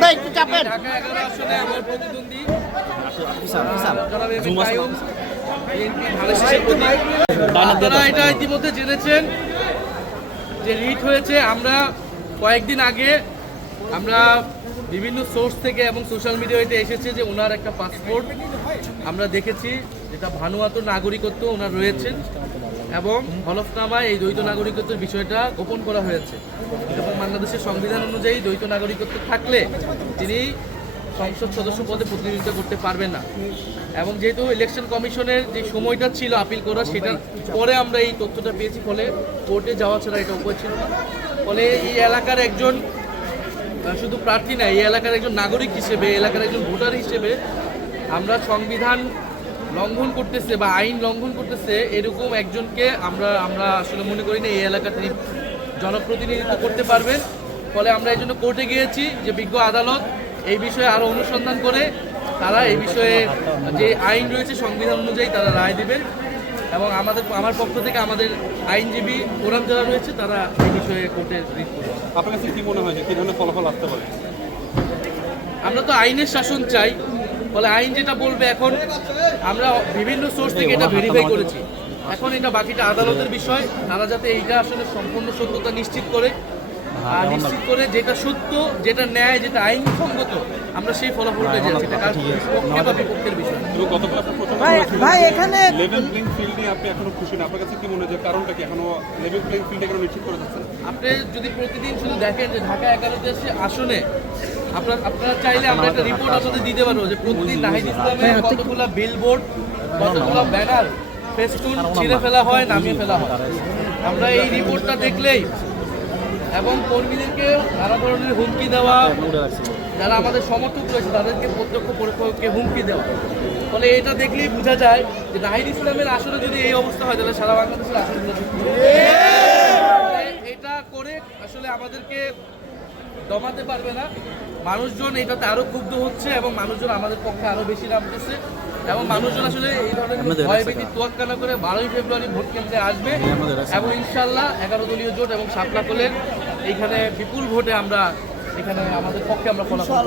ভাই একটু চাপেন। আপনারা এটা ইতিমধ্যে জেনেছেন যে রিট হয়েছে আমরা কয়েকদিন আগে আমরা বিভিন্ন সোর্স থেকে এবং সোশ্যাল মিডিয়াতে এসেছে যে ওনার একটা পাসপোর্ট আমরা দেখেছি, যেটা ভানুয়াত নাগরিকত্ব ওনার রয়েছেন এবং হলফনামায় এই দ্বৈত নাগরিকত্বের বিষয়টা গোপন করা হয়েছে। এবং বাংলাদেশের সংবিধান অনুযায়ী দ্বৈত নাগরিকত্ব থাকলে তিনি সংসদ সদস্য পদে প্রতিনিধিত্ব করতে পারবেন না। এবং যেহেতু ইলেকশন কমিশনের যে সময়টা ছিল আপিল করা সেটার পরে আমরা এই তথ্যটা পেয়েছি, ফলে কোর্টে যাওয়া ছাড়া এটা উপায় ছিল ফলে এই এলাকার একজন শুধু প্রার্থী না, এই এলাকার একজন নাগরিক হিসেবে এলাকার একজন ভোটার হিসেবে আমরা সংবিধান লঙ্ঘন করতেছে বা আইন লঙ্ঘন করতেছে, এরকম একজনকে আমরা আমরা আসলে মনে করি না এই এলাকা তিনি জনপ্রতিনিধিত্ব করতে পারবেন। ফলে আমরা এই জন্য কোর্টে গিয়েছি যে বিজ্ঞ আদালত এই বিষয়ে আরও অনুসন্ধান করে, তারা এই বিষয়ে যে আইন রয়েছে, সংবিধান অনুযায়ী তারা রায় দিবেন এবং আমাদের আমার পক্ষ থেকে আমাদের আইনজীবী কোরআন যারা রয়েছে তারা এই বিষয়ে কোর্টে রিট করবে। আপনার কাছে কি মনে হয় যে কি ধরনের ফলাফল আসতে পারে? আমরা তো আইনের শাসন চাই ফলে আইন যেটা বলবে এখন আমরা বিভিন্ন সোর্স থেকে এটা ভেরিফাই করেছি। এখন এটা বাকিটা আদালতের বিষয় তারা যাতে এইটা আসলে সম্পূর্ণ সত্যতা নিশ্চিত করে নিশ্চিত করে যেটা সত্য যেটা ন্যায় যেটা আইনসঙ্গত আমরা সেই ফলাফলটা যাচ্ছি। এটা কার পক্ষে বা বিপক্ষের বিষয়। ভাই ভাই এখানে লেভেল প্লেইং ফিল্ড নিয়ে আপনি এখনও খুশি না। আপনার কাছে কি মনে হয় কারণটা কি? এখনও লেভেল প্লেইং ফিল্ড এখনও নিশ্চিত করে যাচ্ছেন আপনি যদি প্রতিদিন শুধু দেখেন যে ঢাকা এগারোতে আসনে আপনার আপনারা চাইলে আমরা একটা রিপোর্ট আপনাদের দিতে পারব যে প্রতিদিন নাহিদ ইসলামের কতগুলা বিলবোর্ড কতগুলা ব্যানার ফেস্টুন ছিঁড়ে ফেলা হয় নামিয়ে ফেলা হয়। আমরা এই রিপোর্টটা দেখলেই এবং কর্মীদেরকে নানা ধরনের হুমকি দেওয়া যারা আমাদের সমর্থক রয়েছে তাদেরকে প্রত্যক্ষ পরোক্ষকে হুমকি দেওয়া। ফলে এটা দেখলেই বোঝা যায় যে নাহিদ ইসলামের আসলে যদি এই অবস্থা হয় তাহলে সারা বাংলাদেশের হবে। এটা করে আসলে আমাদেরকে দমাতে পারবে না। মানুষজন এটাতে আরও ক্ষুব্ধ হচ্ছে এবং মানুষজন আমাদের পক্ষে আরও বেশি নামতেছে। এবং মানুষজন আসলে এই ধরনের ভয়ভীতি তোয়াক্কা না করে বারোই ফেব্রুয়ারি ভোট কেন্দ্রে আসবে। এবং ইনশাল্লাহ এগারো দলীয় জোট এবং সাপলাকলের এইখানে বিপুল ভোটে আমরা এখানে আমাদের পক্ষে আমরা ফলাফল